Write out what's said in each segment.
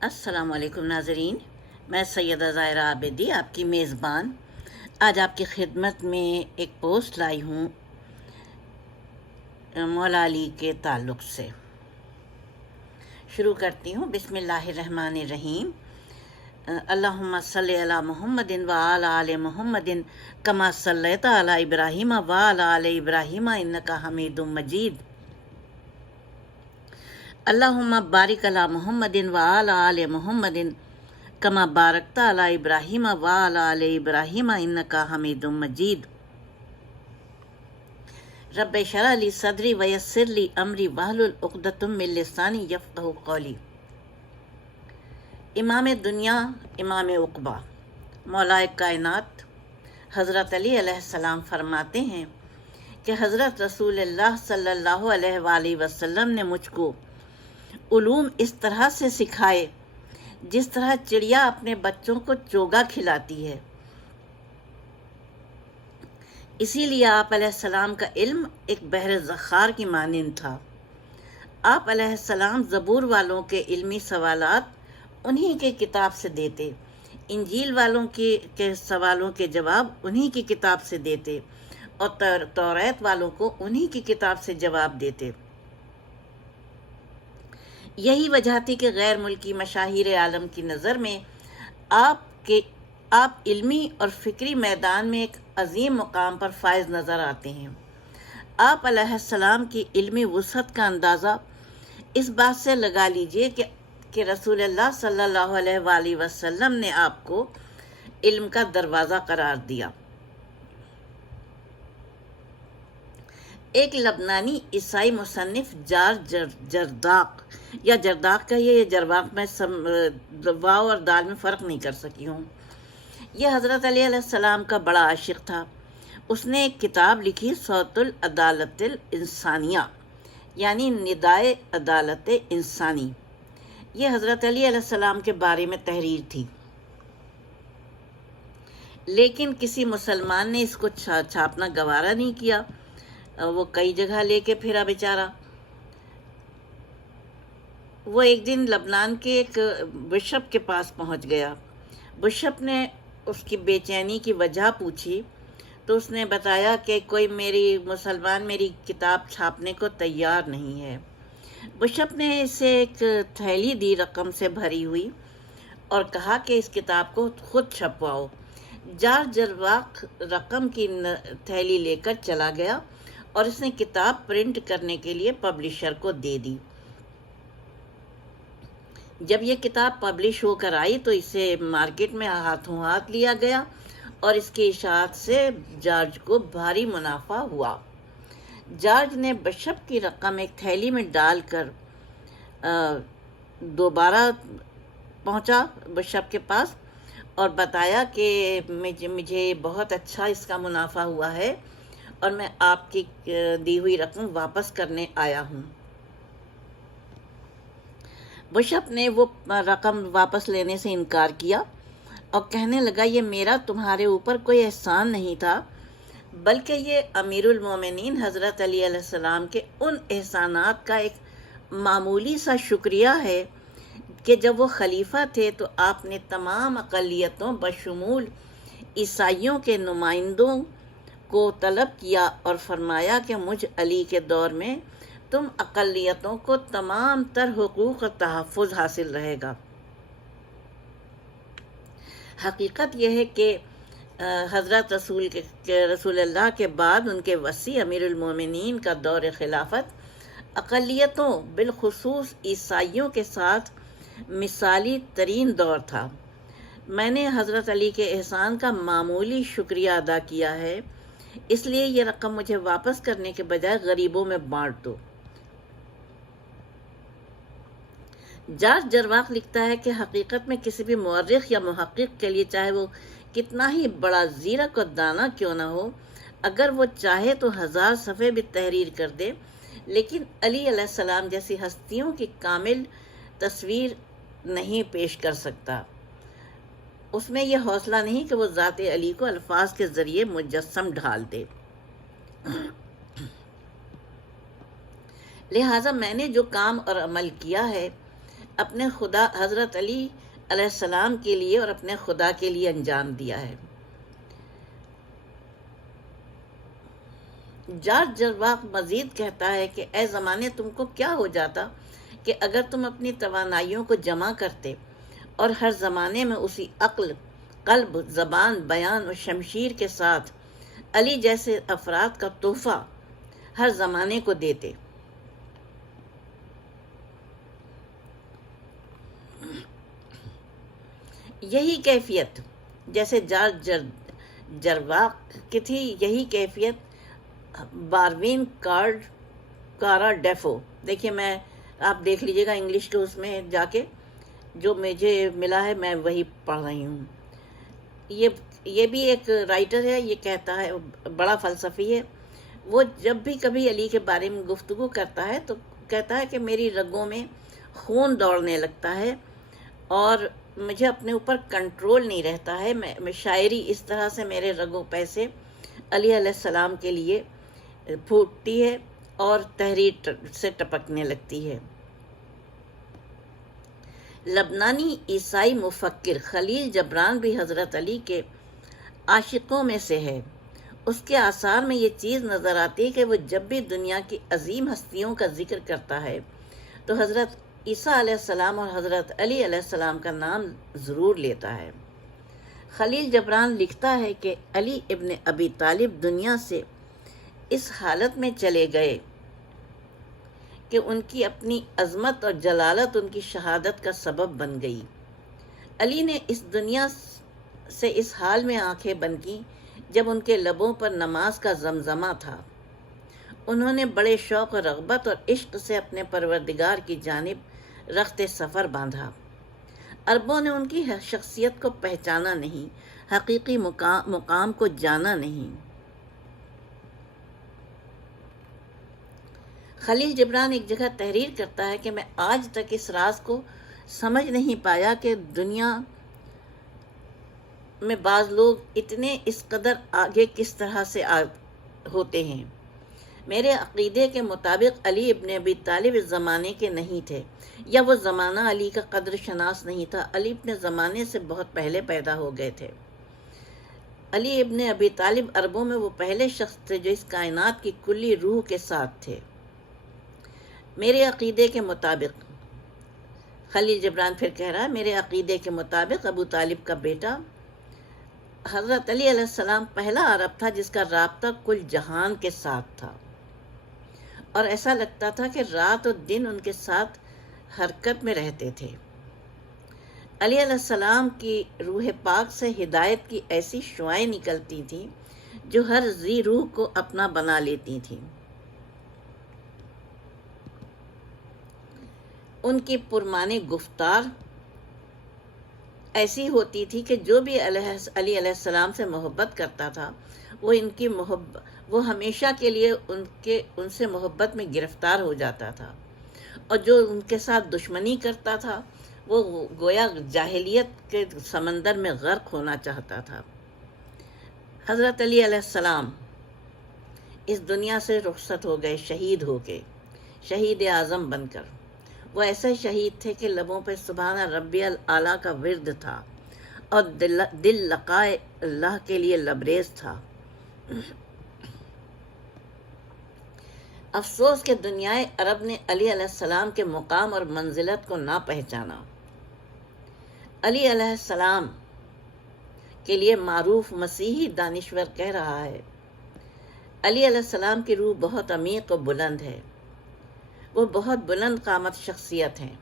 السلام علیکم ناظرین، میں سیدہ ظاہرہ عابدی، آپ کی میزبان۔ آج آپ کی خدمت میں ایک پوسٹ لائی ہوں، مولا علی کے تعلق سے۔ شروع کرتی ہوں، بسم اللہ الرحمن الرحیم۔ اللہم صلی علی محمد و آل محمد کما صلیت علی ابراہیم و آل ابراہیم، انکا حمید مجید۔ اللہم بارک علی محمد و آل محمد کما بارکت علی ابراہیم و آل ابراہیم انکا حمید مجید. رب شرح لی صدری ویسر لی امری وحلل عقدۃ من لسانی یفقہ قولی. امام دنیا، امام اقبا مولا کائنات حضرت علی علیہ السلام فرماتے ہیں کہ حضرت رسول اللہ صلی اللہ علیہ وآلہ وسلم نے مجھ کو علوم اس طرح سے سکھائے، جس طرح چڑیا اپنے بچوں کو چوگا کھلاتی ہے۔ اسی لیے آپ علیہ السلام کا علم ایک بحر زخار کی مانند تھا۔ آپ علیہ السلام زبور والوں کے علمی سوالات انہی کے کتاب سے دیتے، انجیل والوں کے کے سوالوں کے جواب انہی کی کتاب سے دیتے، اور توریت والوں کو انہی کی کتاب سے جواب دیتے۔ یہی وجہ تھی کہ غیر ملکی مشاہیر عالم کی نظر میں آپ کے آپ علمی اور فکری میدان میں ایک عظیم مقام پر فائز نظر آتے ہیں۔ آپ علیہ السلام کی علمی وسعت کا اندازہ اس بات سے لگا لیجیے کہ کہ رسول اللہ صلی اللہ علیہ وآلہ وسلم نے آپ کو علم کا دروازہ قرار دیا۔ ایک لبنانی عیسائی مصنف جار جر جرداق. یا جرداق کہیے، یا جرواق میں واؤ اور دال میں فرق نہیں کر سکی ہوں۔ یہ حضرت علی علیہ السلام کا بڑا عاشق تھا۔ اس نے ایک کتاب لکھی، صوت العدالت الانسانیہ یعنی ندائے عدالت انسانی۔ یہ حضرت علی علیہ السلام کے بارے میں تحریر تھی۔ لیکن کسی مسلمان نے اس کو چھاپنا گوارا نہیں کیا۔ وہ کئی جگہ لے کے پھرا بیچارہ۔ وہ ایک دن لبنان کے ایک بشپ کے پاس پہنچ گیا۔ بشپ نے اس کی بے چینی کی وجہ پوچھی۔ تو اس نے بتایا کہ کوئی میری مسلمان میری کتاب چھاپنے کو تیار نہیں ہے۔ بشپ نے اسے ایک تھیلی دی رقم سے بھری ہوئی اور کہا کہ اس کتاب کو خود چھپواؤ۔ جار جرواق رقم کی تھیلی لے کر چلا گیا۔ اور اس نے کتاب پرنٹ کرنے کے لیے پبلشر کو دے دی۔ جب یہ کتاب پبلش ہو کر آئی تو اسے مارکیٹ میں ہاتھوں ہاتھ لیا گیا اور اس کی اشاعت سے جارج کو بھاری منافع ہوا۔ جارج نے بشپ کی رقم ایک تھیلی میں ڈال کر دوبارہ پہنچا بشپ کے پاس اور بتایا کہ مجھے بہت اچھا اس کا منافع ہوا ہے۔ اور میں آپ کی دی ہوئی رقم واپس کرنے آیا ہوں۔ بشپ نے وہ رقم واپس لینے سے انکار کیا اور کہنے لگا، یہ میرا، تمہارے اوپر کوئی احسان نہیں تھا، بلکہ یہ امیر المومنین حضرت علی علیہ السلام کے ان احسانات کا ایک معمولی سا شکریہ ہے کہ جب وہ خلیفہ تھے تو آپ نے تمام اقلیتوں بشمول عیسائیوں کے نمائندوں کو طلب کیا اور فرمایا کہ مجھ علی کے دور میں تم اقلیتوں کو تمام تر حقوق اور تحفظ حاصل رہے گا۔ حقیقت یہ ہے کہ حضرت رسول کے، رسول اللہ کے بعد ان کے وسیع امیر المومنین کا دور خلافت اقلیتوں بالخصوص عیسائیوں کے ساتھ مثالی ترین دور تھا۔ میں نے حضرت علی کے احسان کا معمولی شکریہ ادا کیا ہے۔ اس لیے یہ رقم مجھے واپس کرنے کے بجائے غریبوں میں بانٹ دو۔ جارج جرواق لکھتا ہے کہ حقیقت میں کسی بھی مورخ یا محقق کے لیے چاہے وہ کتنا ہی بڑا زیرک و دانہ کیوں نہ ہو، اگر وہ چاہے تو ہزار صفحے بھی تحریر کر دے۔ لیکن علی علیہ السلام جیسی ہستیوں کی کامل تصویر نہیں پیش کر سکتا۔ اس میں یہ حوصلہ نہیں کہ وہ ذات علی کو الفاظ کے ذریعے مجسم ڈھال دے۔ لہٰذا میں نے جو کام اور عمل کیا ہے، اپنے خدا، حضرت علی علیہ السلام کے لیے اور اپنے خدا کے لیے انجام دیا ہے۔ جارج جرواق مزید کہتا ہے کہ، اے زمانے، تم کو کیا ہو جاتا کہ اگر تم اپنی توانائیوں کو جمع کرتے اور ہر زمانے میں اسی عقل، قلب، زبان، بیان اور شمشیر کے ساتھ علی جیسے افراد کا تحفہ ہر زمانے کو دیتے۔ یہی کیفیت جیسے جارج جر، جرواق کی تھی، یہی کیفیت باروین کارڈ، کارا ڈیفو۔ دیکھیے میں، آپ دیکھ لیجیے گا انگلش کے اس میں جا کے۔ جو مجھے ملا ہے میں وہی پڑھ رہی ہوں۔ یہ یہ بھی ایک رائٹر ہے، یہ کہتا ہے، بڑا فلسفی ہے۔ وہ جب بھی کبھی علی کے بارے میں گفتگو کرتا ہے تو کہتا ہے کہ میری رگوں میں خون دوڑنے لگتا ہے اور مجھے اپنے اوپر کنٹرول نہیں رہتا ہے۔ میں شاعری اس طرح سے میرے رگوں پیسے علی علیہ السلام کے لیے پھوٹتی ہے اور تحریر سے ٹپکنے لگتی ہے۔ لبنانی عیسائی مفکر خلیل جبران بھی حضرت علی کے عاشقوں میں سے ہے۔ اس کے آثار میں یہ چیز نظر آتی ہے کہ وہ جب بھی دنیا کی عظیم ہستیوں کا ذکر کرتا ہے، تو حضرت عیسیٰ علیہ السلام اور حضرت علی علیہ السلام کا نام ضرور لیتا ہے۔ خلیل جبران لکھتا ہے کہ علی ابن ابی طالب دنیا سے اس حالت میں چلے گئے۔ کہ ان کی اپنی عظمت اور جلالت ان کی شہادت کا سبب بن گئی۔ علی نے اس دنیا سے اس حال میں آنکھیں بند کی جب ان کے لبوں پر نماز کا زمزمہ تھا۔ انہوں نے بڑے شوق و رغبت اور عشق سے اپنے پروردگار کی جانب رخت سفر باندھا۔ عربوں نے ان کی شخصیت کو پہچانا نہیں، حقیقی مقام مقام کو جانا نہیں۔ خلیل جبران ایک جگہ تحریر کرتا ہے کہ میں آج تک اس راز کو سمجھ نہیں پایا کہ دنیا میں بعض لوگ اتنے اس قدر آگے کس طرح سے ہوتے ہیں۔ میرے عقیدے کے مطابق علی ابن ابی طالب اس زمانے کے نہیں تھے، یا وہ زمانہ علی کا قدر شناس نہیں تھا۔ علی اپنے زمانے سے بہت پہلے پیدا ہو گئے تھے۔ علی ابن ابی طالب عربوں میں وہ پہلے شخص تھے جو اس کائنات کی کلی روح کے ساتھ تھے۔ میرے عقیدے کے مطابق۔ خلیل جبران پھر کہہ رہا ہے، میرے عقیدے کے مطابق ابو طالب کا بیٹا۔ حضرت علی علیہ السلام پہلا عرب تھا جس کا رابطہ کل جہان کے ساتھ تھا۔ اور ایسا لگتا تھا کہ رات اور دن ان کے ساتھ حرکت میں رہتے تھے۔ علی علیہ السلام کی روح پاک سے ہدایت کی ایسی شعائیں نکلتی تھیں جو ہر زی روح کو اپنا بنا لیتی تھیں۔ ان کی پرمانے گفتار ایسی ہوتی تھی کہ جو بھی علیہ علی علیہ السلام سے محبت کرتا تھا، وہ ان کی محبت وہ ہمیشہ کے لیے ان کے، ان سے محبت میں گرفتار ہو جاتا تھا۔ اور جو ان کے ساتھ دشمنی کرتا تھا، وہ گویا جاہلیت کے سمندر میں غرق ہونا چاہتا تھا۔ حضرت علی علیہ السلام اس دنیا سے رخصت ہو گئے، شہید ہو کے شہید اعظم بن کر۔ وہ ایسے شہید تھے کہ لبوں پہ سبحانہ ربی العلیٰ کا ورد تھا اور دل دل لقائے اللہ کے لیے لبریز تھا۔ افسوس کہ دنیائے عرب نے علی علیہ السلام کے مقام اور منزلت کو نہ پہچانا۔ علی علیہ السلام کے لیے معروف مسیحی دانشور کہہ رہا ہے، علی علیہ السلام کی روح بہت عمیق و بلند ہے۔ وہ بہت بلند قامت شخصیت ہیں۔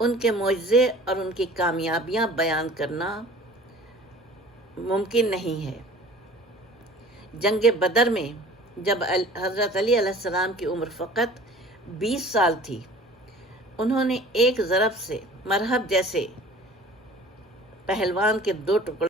ان کے معجزے اور ان کی کامیابیاں بیان کرنا ممکن نہیں ہے۔ جنگ بدر میں جب حضرت علی علیہ السلام کی عمر فقط بیس سال تھی، انہوں نے ایک ضرب سے مرحب جیسے پہلوان کے دو ٹکڑے